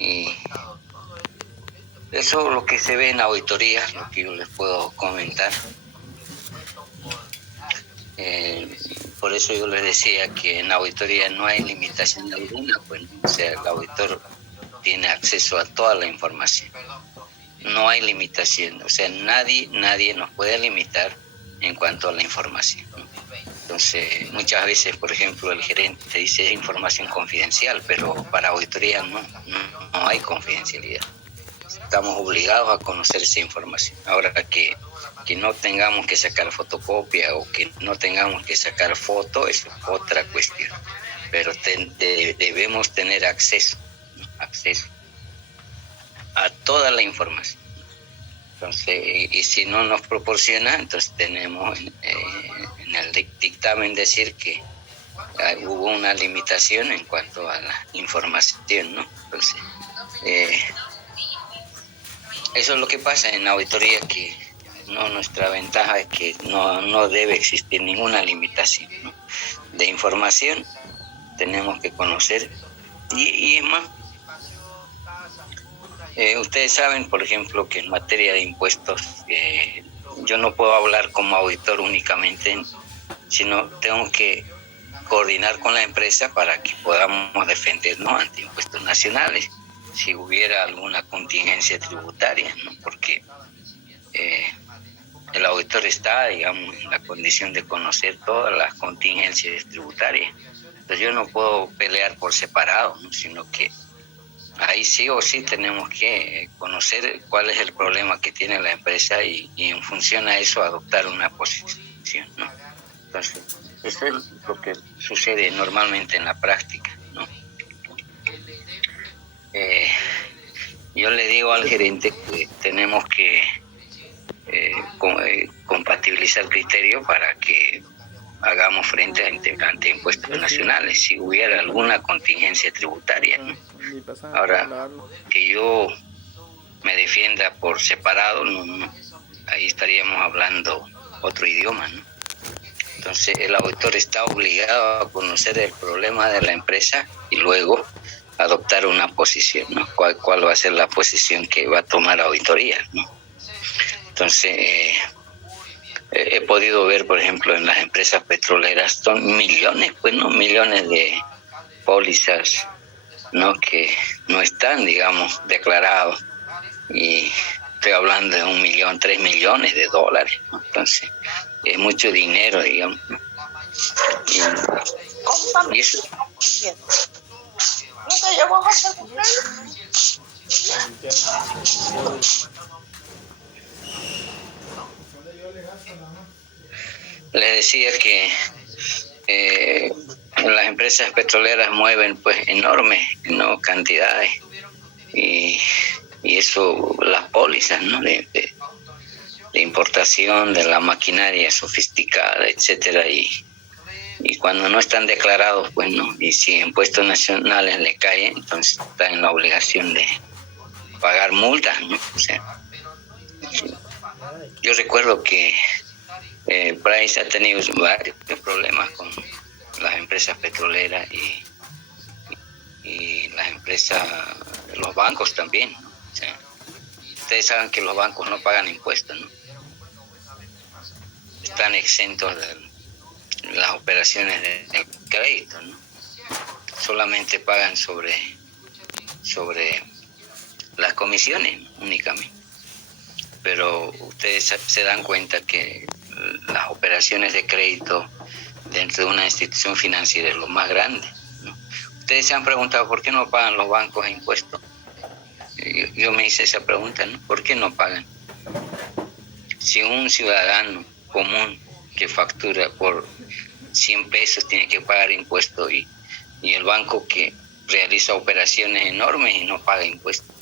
Y eso es lo que se ve en auditoría, lo que yo les puedo comentar. Por eso yo les decía que en auditoría no hay limitación alguna, pues, o sea, el auditor tiene acceso a toda la información. No hay limitación, o sea, nadie nos puede limitar en cuanto a la información, ¿no? Entonces, muchas veces, por ejemplo, el gerente dice es información confidencial, pero para auditoría no hay confidencialidad. Estamos obligados a conocer esa información. Ahora que no tengamos que sacar fotocopia o que no tengamos que sacar foto, es otra cuestión. Pero debemos tener acceso a toda la información. Entonces, y si no nos proporciona, entonces tenemos en el dictamen decir que hubo una limitación en cuanto a la información, ¿no? Entonces, eso es lo que pasa en auditoría, que no, nuestra ventaja es que no debe existir ninguna limitación, ¿no? De información tenemos que conocer y es más, ustedes saben, por ejemplo, que en materia de impuestos yo no puedo hablar como auditor únicamente, sino tengo que coordinar con la empresa para que podamos defendernos ante impuestos nacionales si hubiera alguna contingencia tributaria, ¿no? Porque el auditor está, digamos, en la condición de conocer todas las contingencias tributarias. Entonces yo no puedo pelear por separado, ¿no? Sino que ahí sí o sí tenemos que conocer cuál es el problema que tiene la empresa y en función a eso adoptar una posición, ¿no? Entonces, eso es lo que sucede normalmente en la práctica, ¿no? Yo le digo al gerente que tenemos que compatibilizar criterios para que hagamos frente ante impuestos nacionales si hubiera alguna contingencia tributaria, ¿no? Ahora, que yo me defienda por separado, ahí estaríamos hablando otro idioma, ¿no? Entonces el auditor está obligado a conocer el problema de la empresa y luego adoptar una posición, ¿no? ¿Cuál va a ser la posición que va a tomar auditoría, ¿no? Entonces he podido ver, por ejemplo, en las empresas petroleras son millones, pues, ¿no? Millones de pólizas, ¿no? Que no están, digamos, declarados, y estoy hablando de 1 millón, 3 millones de dólares, ¿no? Entonces es mucho dinero, digamos, ¿no? Y eso. Les decía que las empresas petroleras mueven pues enormes, ¿no?, cantidades, y eso, las pólizas, ¿no?, de importación de la maquinaria sofisticada, etcétera, y cuando no están declarados, pues no, y si impuestos nacionales le caen, entonces está en la obligación de pagar multas, ¿no? O sea, yo recuerdo que Price ha tenido varios problemas con las empresas petroleras y las empresas, los bancos también, ¿no? O sea, ustedes saben que los bancos no pagan impuestos, ¿no? Están exentos de las operaciones de crédito, ¿no? Solamente pagan sobre las comisiones, ¿no?, únicamente. Pero ustedes se dan cuenta que las operaciones de crédito dentro de una institución financiera es lo más grande, ¿no? Ustedes se han preguntado por qué no pagan los bancos impuestos. Yo me hice esa pregunta, ¿no? ¿Por qué no pagan? Si un ciudadano común que factura por 100 pesos tiene que pagar impuestos, y el banco que realiza operaciones enormes y no paga impuestos.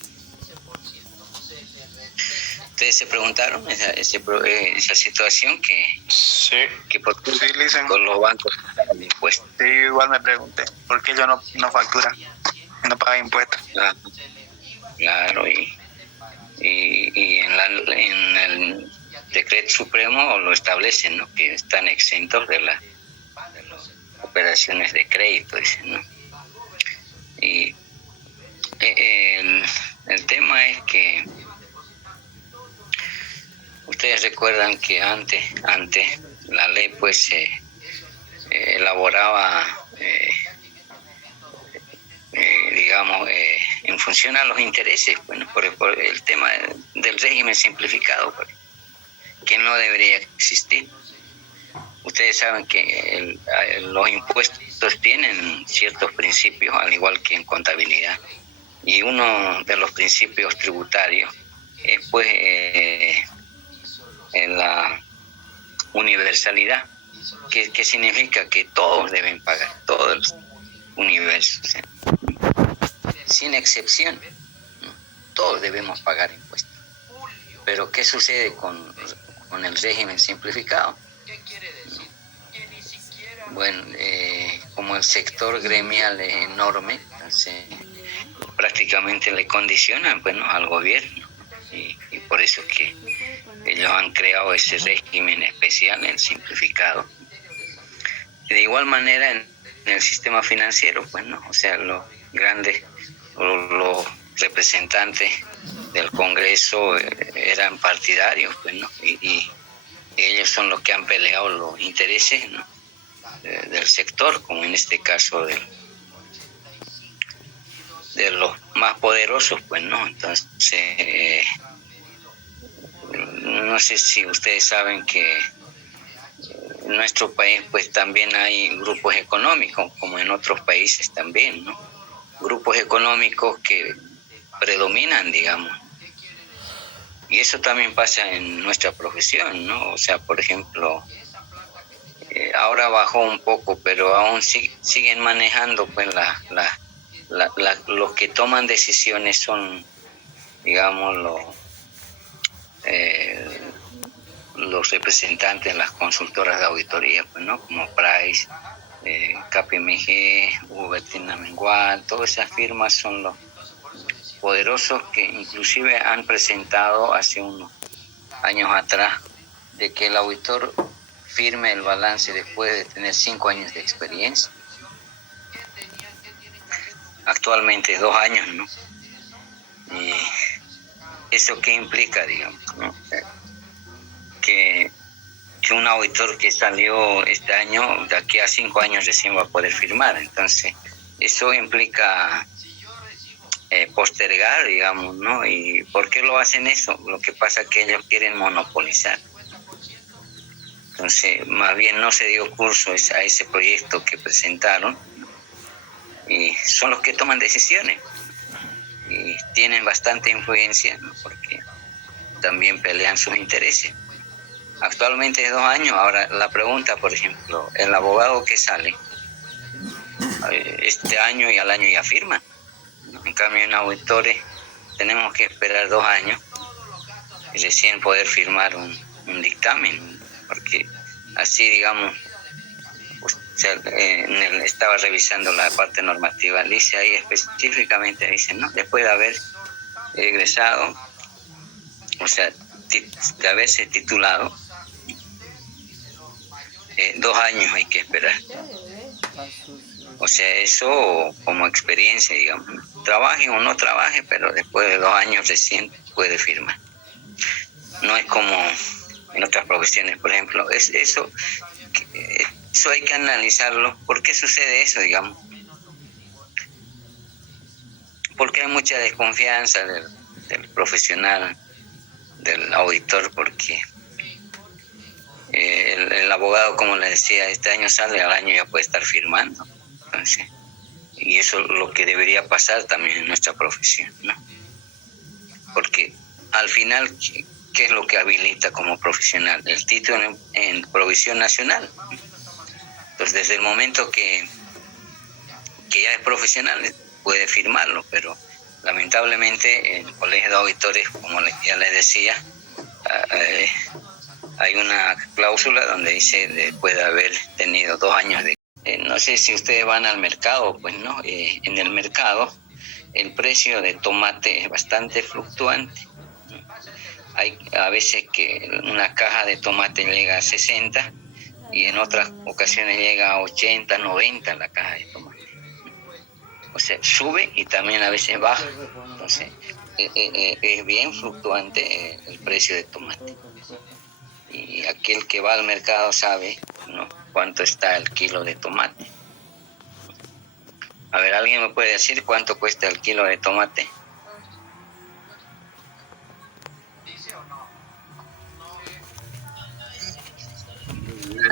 ¿Ustedes se preguntaron esa situación sí, que por qué sí, los bancos pagan impuestos? Sí, igual me pregunté, ¿por qué yo no factura, no paga impuestos? Claro, y en el decreto supremo lo establecen, ¿no?, que están exentos de las operaciones de crédito, dicen, ¿no? Y El tema es que ustedes recuerdan que antes la ley pues se elaboraba, digamos, en función a los intereses, bueno, por el tema del régimen simplificado, que no debería existir. Ustedes saben que los impuestos tienen ciertos principios, al igual que en contabilidad, y uno de los principios tributarios es pues en la universalidad, que significa que todos deben pagar, todo el universo, o sea, sin excepción, ¿no? Todos debemos pagar impuestos. Pero ¿qué sucede con el régimen simplificado? Bueno, como el sector gremial es enorme, entonces prácticamente le condicionan, bueno, al gobierno, y por eso es que ellos han creado ese régimen especial, el simplificado. De igual manera en el sistema financiero, pues, ¿no? O sea, los grandes, los representantes del Congreso eran partidarios, pues, ¿no? Y ellos son los que han peleado los intereses, ¿no? Del sector, como en este caso de los más poderosos, pues, ¿no? Entonces, no sé si ustedes saben que en nuestro país pues también hay grupos económicos, como en otros países también, ¿no? Grupos económicos que predominan, digamos. Y eso también pasa en nuestra profesión, ¿no? O sea, por ejemplo, ahora bajó un poco, pero aún siguen manejando, pues los que toman decisiones son, digamos, los representantes de las consultoras de auditoría, pues, ¿no? Como Price, KPMG, Hubertina Mengual, todas esas firmas son los poderosos que inclusive han presentado hace unos años atrás de que el auditor firme el balance después de tener 5 años de experiencia. Actualmente 2 años, ¿no? Y ¿eso qué implica, digamos, ¿no? Que un auditor que salió este año, de aquí a 5 años recién va a poder firmar. Entonces, eso implica postergar, digamos, ¿no? ¿Y por qué lo hacen eso? Lo que pasa es que ellos quieren monopolizar. Entonces, más bien no se dio curso a ese proyecto que presentaron, y son los que toman decisiones y tienen bastante influencia, ¿no? Porque también pelean sus intereses. Actualmente es 2 años. Ahora la pregunta, por ejemplo, el abogado que sale este año y al año ya firma. En cambio, en auditores tenemos que esperar 2 años y recién poder firmar un dictamen, porque así, digamos, o sea, estaba revisando la parte normativa, dice ahí específicamente, dice, ¿no? Después de haber egresado, o sea, de haberse titulado, 2 años hay que esperar. O sea, eso como experiencia, digamos. Trabaje o no trabaje, pero después de 2 años recién puede firmar. No es como en otras profesiones, por ejemplo. Eso hay que analizarlo. ¿Por qué sucede eso, digamos? Porque hay mucha desconfianza del profesional, del auditor, porque el abogado, como le decía, este año sale, al año ya puede estar firmando. Entonces, y eso es lo que debería pasar también en nuestra profesión, ¿no? Porque al final, ¿qué es lo que habilita como profesional? El título en provisión nacional. Entonces, desde el momento que ya es profesional, puede firmarlo, pero lamentablemente en el colegio de auditores, como ya les decía, hay una cláusula donde dice después de haber tenido 2 años de... no sé si ustedes van al mercado, pues no, en el mercado el precio de tomate es bastante fluctuante. Hay a veces que una caja de tomate llega a 60 y en otras ocasiones llega a 80, 90 la caja de tomate. o sea, sube y también a veces baja. Entonces, es bien fluctuante el precio de tomate. Y aquel que va al mercado sabe, ¿no?, cuánto está el kilo de tomate. A ver, ¿alguien me puede decir cuánto cuesta el kilo de tomate?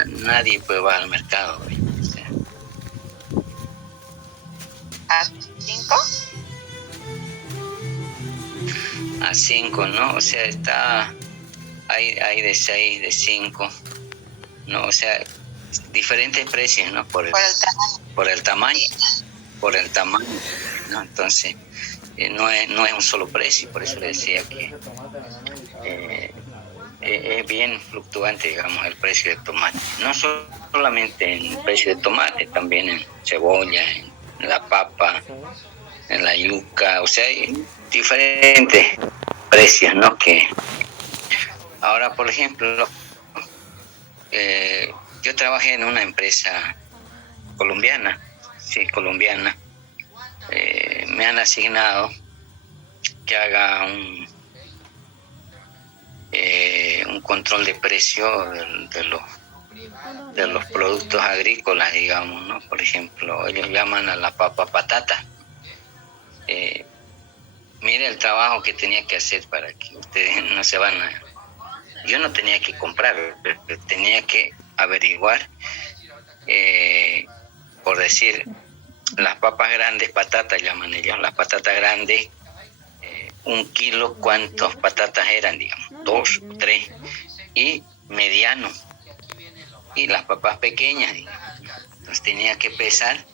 Nadie pues va al mercado. O sea. ¿A 5? A 5, ¿no? O sea, hay de 6, de 5, ¿no? O sea, diferentes precios, ¿no? Por el tamaño. Por el tamaño, ¿no? Entonces, no es un solo precio, por eso le decía que es bien fluctuante, digamos, el precio de tomate. No solamente en el precio de tomate, también en cebolla, en la papa, en la yuca, o sea, hay diferentes precios, ¿no? Que ahora, por ejemplo, yo trabajé en una empresa colombiana, me han asignado que haga un control de precio de los productos agrícolas, digamos, ¿no? Por ejemplo, ellos llaman a la papa patata. Mire el trabajo que tenía que hacer para que ustedes no se van a... Yo no tenía que comprar, pero tenía que averiguar, por decir, las papas grandes, patatas llaman ellos, las patatas grandes, 1 kilo, ¿cuántas patatas eran? Digamos, 2, 3, y mediano, y las papas pequeñas, digamos. Entonces tenía que pesar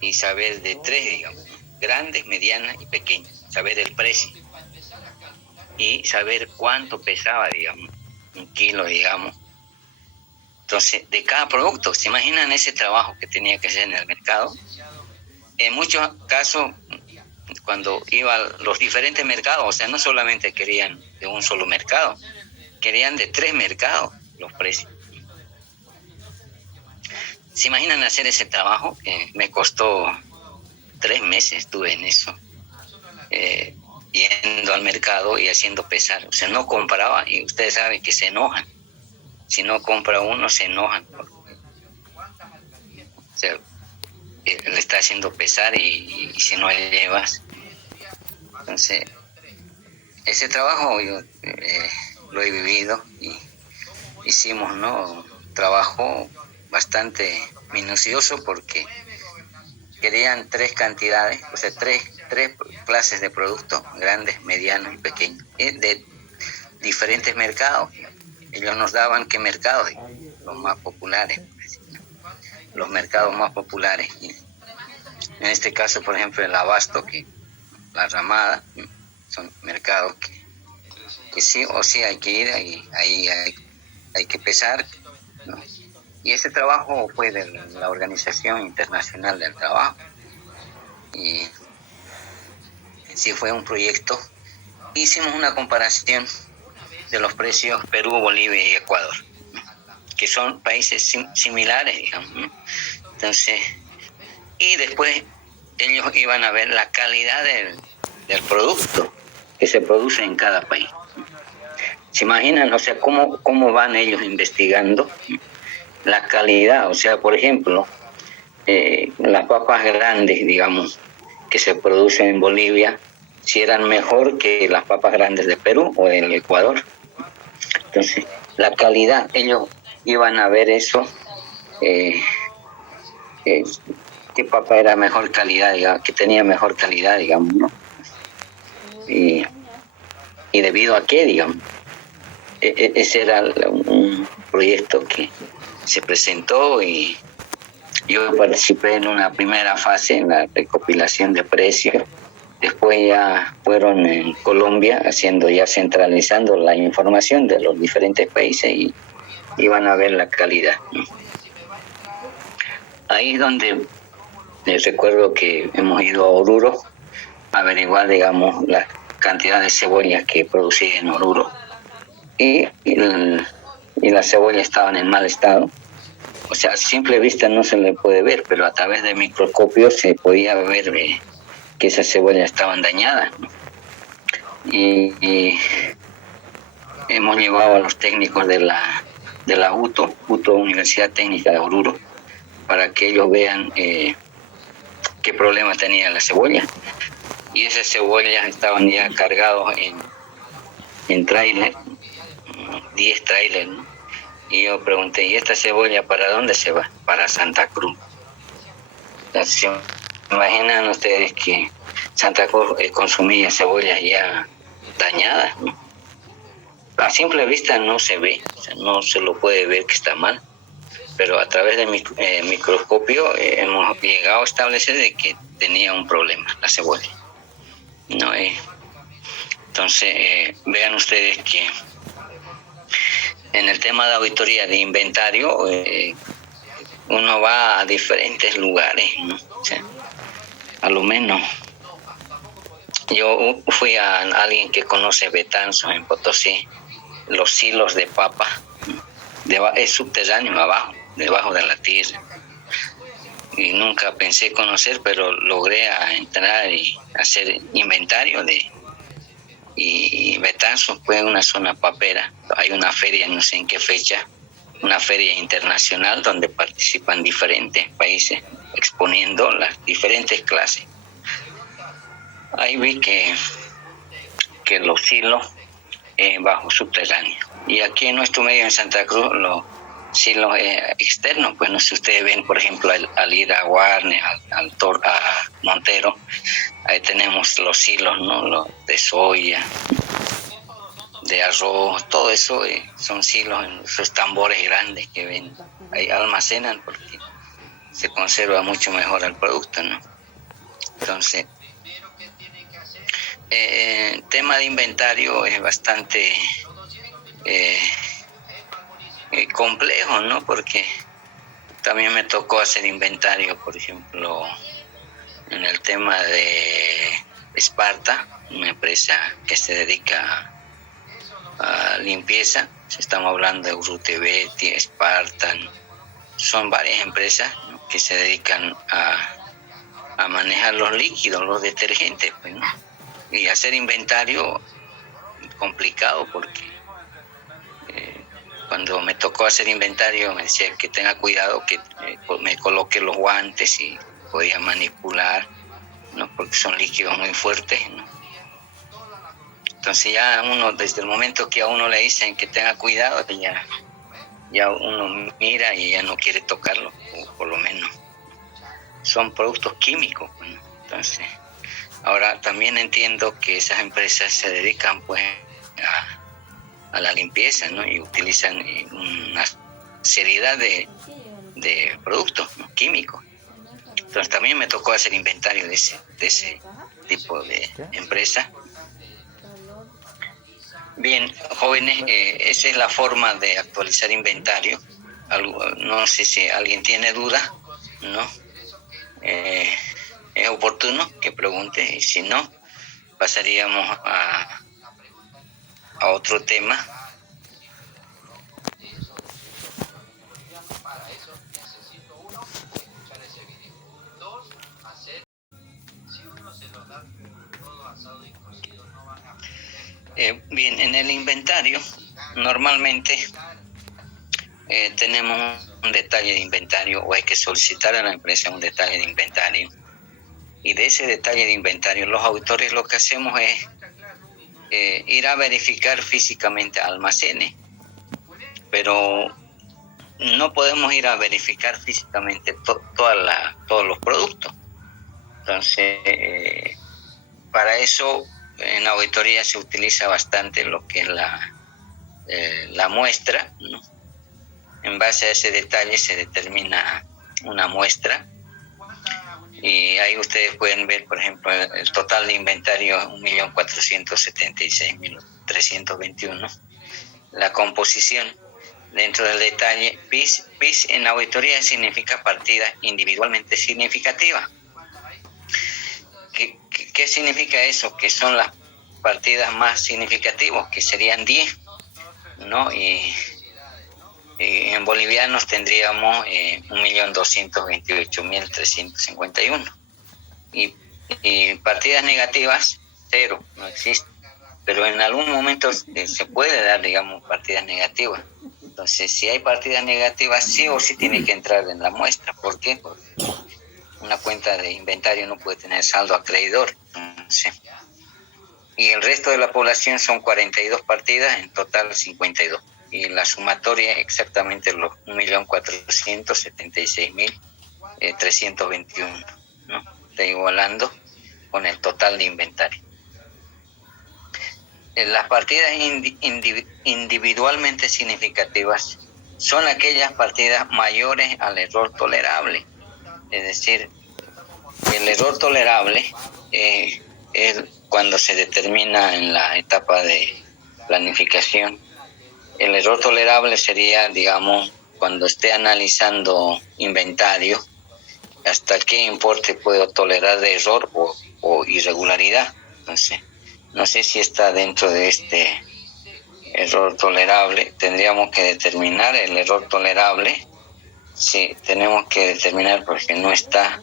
y saber de 3, digamos, grandes, medianas y pequeñas, saber el precio y saber cuánto pesaba, digamos, 1 kilo, digamos. Entonces, de cada producto, ¿se imaginan ese trabajo que tenía que hacer en el mercado? En muchos casos, cuando iba a los diferentes mercados, o sea, no solamente querían de un solo mercado, querían de 3 mercados los precios. ¿Se imaginan hacer ese trabajo? Me costó 3 meses, estuve en eso, yendo al mercado y haciendo pesar. O sea, no compraba, y ustedes saben que se enojan. Si no compra uno, se enojan. O sea, le está haciendo pesar y si no le llevas. Entonces, ese trabajo yo lo he vivido y hicimos, ¿no?, un trabajo bastante minucioso porque querían 3 cantidades, o sea, tres clases de productos, grandes, medianos y pequeños, de diferentes mercados. Ellos nos daban qué mercados, los más populares, los mercados más populares. En este caso, por ejemplo, el abasto, que la ramada, son mercados que sí o sí hay que ir, ahí hay que pesar, ¿no? Y ese trabajo fue de la Organización Internacional del Trabajo. Y sí fue un proyecto. Hicimos una comparación de los precios Perú, Bolivia y Ecuador, que son países similares, digamos, ¿no? Entonces, y después ellos iban a ver la calidad del producto que se produce en cada país. ¿Se imaginan? O sea, cómo van ellos investigando la calidad? O sea, por ejemplo, las papas grandes, digamos, que se producen en Bolivia, si eran mejor que las papas grandes de Perú o del Ecuador. Entonces, la calidad, ellos iban a ver eso, qué papa era mejor calidad, digamos, que tenía mejor calidad, digamos, ¿no? Y debido a qué, digamos. Ese era un proyecto que se presentó y yo participé en una primera fase, en la recopilación de precios. Después ya fueron en Colombia centralizando la información de los diferentes países y iban a ver la calidad. Ahí es donde recuerdo que hemos ido a Oruro a averiguar, digamos, la cantidad de cebollas que producía en Oruro. Y las cebollas estaban en mal estado. o sea, a simple vista no se le puede ver, pero a través del microscopio se podía ver que esas cebollas estaban dañadas, ¿no? Y hemos llevado a los técnicos de la UTO, Universidad Técnica de Oruro, para que ellos vean qué problema tenía la cebolla. Y esas cebollas estaban ya cargados en tráiler, 10 tráiler, ¿no? Y yo pregunté, ¿y esta cebolla para dónde se va? Para Santa Cruz. Entonces, ¿se imaginan ustedes que Santa Cruz consumía cebollas ya dañadas, ¿no? A simple vista no se ve, o sea, no se lo puede ver que está mal, pero a través del microscopio hemos llegado a establecer de que tenía un problema la cebolla, ¿no? Entonces, vean ustedes que en el tema de auditoría de inventario, uno va a diferentes lugares, ¿no? O sea, a lo menos yo fui a alguien que conoce Betanzos en Potosí, los silos de papa, es subterráneo abajo, debajo de la tierra. Y nunca pensé conocer, pero logré entrar y hacer inventario y Betanzos fue una zona papera. Hay una feria, no sé en qué fecha, una feria internacional donde participan diferentes países exponiendo las diferentes clases. Ahí vi que los silos bajo subterráneo. Y aquí en nuestro medio en Santa Cruz los silos externos, pues no sé si ustedes ven, por ejemplo, al ir a Guarne, a Montero, ahí tenemos los silos, ¿no? Los de soya, de arroz, todo eso son silos en esos tambores grandes que ven, ahí almacenan porque se conserva mucho mejor el producto, ¿no? Entonces, el tema de inventario es bastante complejo, ¿no? Porque también me tocó hacer inventario, por ejemplo, en el tema de Esparta, una empresa que se dedica a limpieza. Estamos hablando de Urutebeti, Esparta, son varias empresas, ¿no?, que se dedican a manejar los líquidos, los detergentes, pues, ¿no? Y hacer inventario complicado porque cuando me tocó hacer inventario me decía que tenga cuidado, que me coloque los guantes y podía manipular, ¿no? Porque son líquidos muy fuertes, ¿no? Entonces ya uno, desde el momento que a uno le dicen que tenga cuidado, ya uno mira y ya no quiere tocarlo, o por lo menos son productos químicos, ¿no? Entonces, ahora también entiendo que esas empresas se dedican pues a la limpieza, ¿no? Y utilizan una seriedad de productos, ¿no?, químicos. Entonces también me tocó hacer inventario de ese tipo de empresa. Bien, jóvenes, esa es la forma de actualizar inventario. No sé si alguien tiene duda, ¿no? Es oportuno que pregunte, y si no, pasaríamos a otro tema. Bien, en el inventario normalmente tenemos un detalle de inventario, o hay que solicitar a la empresa un detalle de inventario, y de ese detalle de inventario los auditores lo que hacemos es ir a verificar físicamente almacenes, pero no podemos ir a verificar físicamente todos los productos. Entonces, para eso en la auditoría se utiliza bastante lo que es la muestra, ¿no? En base a ese detalle se determina una muestra, y ahí ustedes pueden ver, por ejemplo, el total de inventario 1.476.321. La composición dentro del detalle, PIS en la auditoría significa partida individualmente significativa. ¿Qué significa eso? Que son las partidas más significativas, que serían 10, ¿no? Y En bolivianos tendríamos 1.228.351. Y partidas negativas, 0, no existe. Pero en algún momento se puede dar, digamos, partidas negativas. Entonces, si hay partidas negativas, sí o sí tiene que entrar en la muestra. ¿Por qué? Porque una cuenta de inventario no puede tener saldo acreedor. Entonces, y el resto de la población son 42 partidas, en total 52. Y la sumatoria exactamente los 1.476.321, ¿no? Está igualando con el total de inventario. Las partidas individualmente significativas son aquellas partidas mayores al error tolerable. Es decir, el error tolerable es cuando se determina en la etapa de planificación. El error tolerable sería, digamos, cuando esté analizando inventario, hasta qué importe puedo tolerar de error o irregularidad. Entonces, no sé si está dentro de este error tolerable. Tendríamos que determinar el error tolerable. Sí, tenemos que determinar porque no está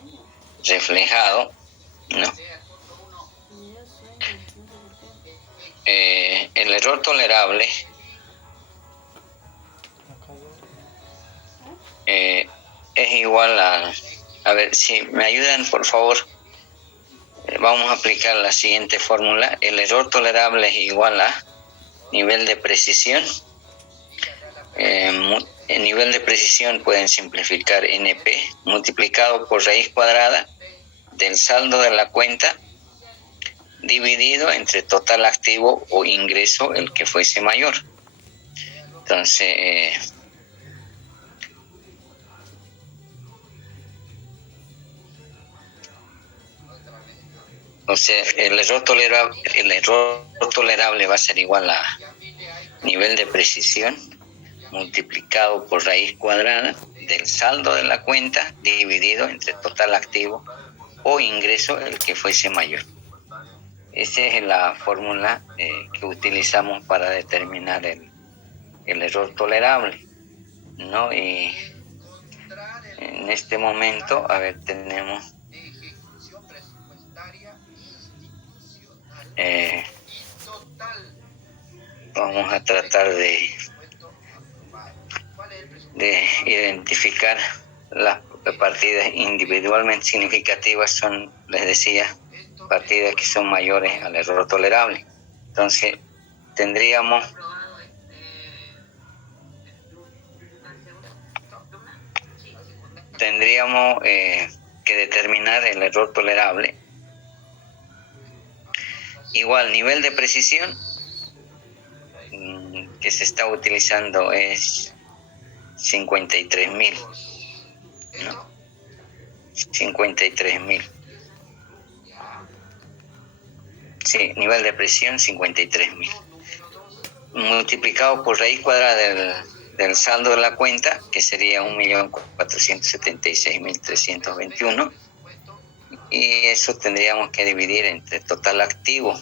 reflejado, ¿no? El error tolerable es igual a ver, si me ayudan, por favor, vamos a aplicar la siguiente fórmula. El error tolerable es igual a nivel de precisión. El nivel de precisión pueden simplificar NP multiplicado por raíz cuadrada del saldo de la cuenta dividido entre total activo o ingreso, el que fuese mayor. Entonces, o sea, el error tolerable va a ser igual a nivel de precisión multiplicado por raíz cuadrada del saldo de la cuenta dividido entre total activo o ingreso, el que fuese mayor. Esa es la fórmula que utilizamos para determinar el error tolerable, ¿no? Y en este momento, a ver, tenemos vamos a tratar de identificar las partidas individualmente significativas. Son, les decía, partidas que son mayores al error tolerable. Entonces, tendríamos que determinar el error tolerable. Igual, nivel de precisión que se está utilizando es 53.000, ¿no? 53.000. Sí, nivel de presión 53.000. Multiplicado por raíz cuadrada del saldo de la cuenta, que sería 1.476.321. Y eso tendríamos que dividir entre total activo.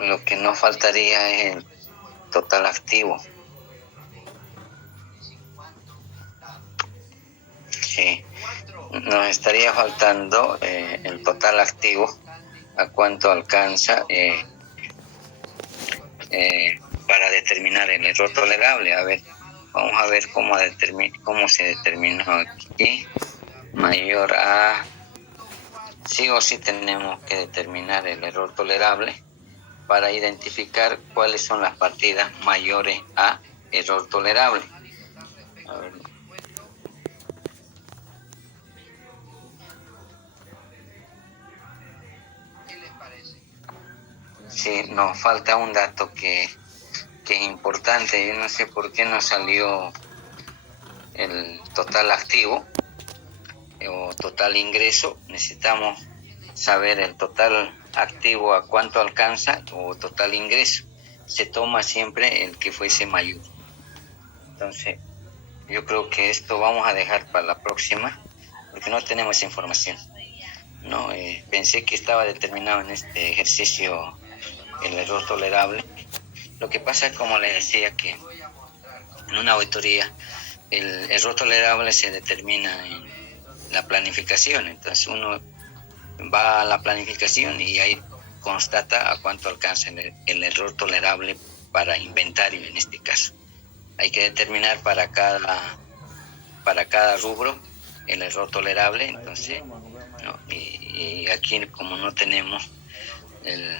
Lo que nos faltaría es el total activo. Sí, nos estaría faltando el total activo, a cuánto alcanza para determinar el error tolerable. A ver, vamos a ver cómo se determinó aquí. Mayor a, sí o sí tenemos que determinar el error tolerable para identificar cuáles son las partidas mayores a error tolerable. A ver. Sí, nos falta un dato que es importante. Yo no sé por qué no salió el total activo o total ingreso. Necesitamos saber el total activo a cuánto alcanza o total ingreso. Se toma siempre el que fuese mayor. Entonces, yo creo que esto vamos a dejar para la próxima, porque no tenemos información. No, pensé que estaba determinado en este ejercicio el error tolerable. Lo que pasa es, como les decía, que en una auditoría el error tolerable se determina en la planificación. Entonces uno va a la planificación y ahí constata a cuánto alcanza el error tolerable para inventario en este caso. Hay que determinar para cada rubro el error tolerable. Entonces, ¿no? Y aquí, como no tenemos el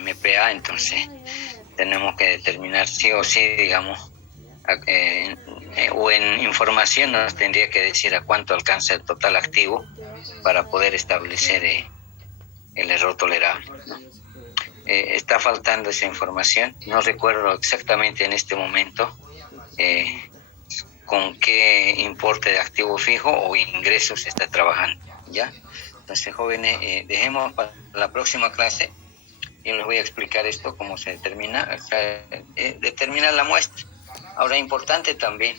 MPA, entonces tenemos que determinar sí o sí, digamos, o en información nos tendría que decir a cuánto alcanza el total activo para poder establecer el error tolerable, ¿no? Está faltando esa información. No recuerdo exactamente en este momento con qué importe de activo fijo o ingresos se está trabajando, ¿ya? Entonces, jóvenes, dejemos para la próxima clase. Yo les voy a explicar esto, cómo se determina, determinar la muestra. Ahora, importante también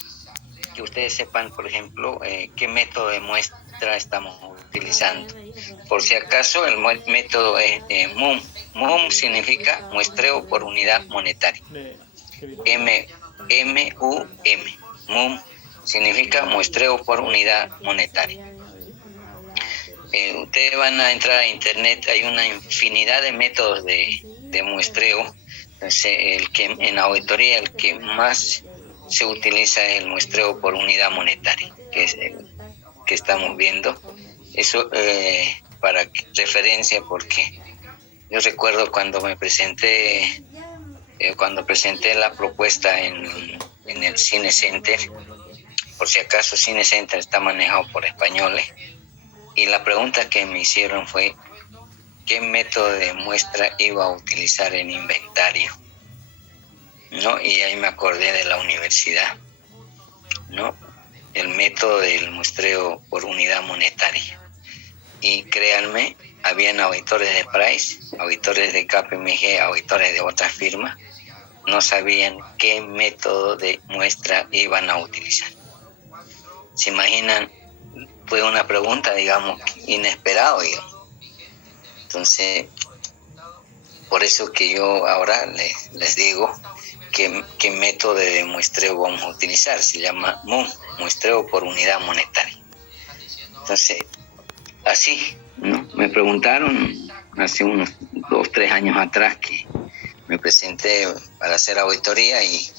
que ustedes sepan, por ejemplo, qué método de muestra estamos utilizando. Por si acaso, el método es MUM. MUM significa muestreo por unidad monetaria. M-U-M. MUM significa muestreo por unidad monetaria. Ustedes van a entrar a internet, hay una infinidad de métodos de muestreo. Entonces, en auditoría el que más se utiliza es el muestreo por unidad monetaria, que es el que estamos viendo. Eso para referencia, porque yo recuerdo cuando me presenté, cuando presenté la propuesta en el Cine Center. Por si acaso, Cine Center está manejado por españoles, y la pregunta que me hicieron fue qué método de muestra iba a utilizar en inventario, ¿no? Y ahí me acordé de la universidad, ¿no? El método del muestreo por unidad monetaria. Y créanme, habían auditores de Price, auditores de KPMG, auditores de otras firmas, no sabían qué método de muestra iban a utilizar. ¿Se imaginan? Fue una pregunta, digamos, inesperada, digamos. Entonces, por eso que yo ahora les digo qué método de muestreo vamos a utilizar. Se llama MUM, muestreo por unidad monetaria. Entonces, así, ¿no? Me preguntaron hace unos 2-3 años atrás que me presenté para hacer auditoría, y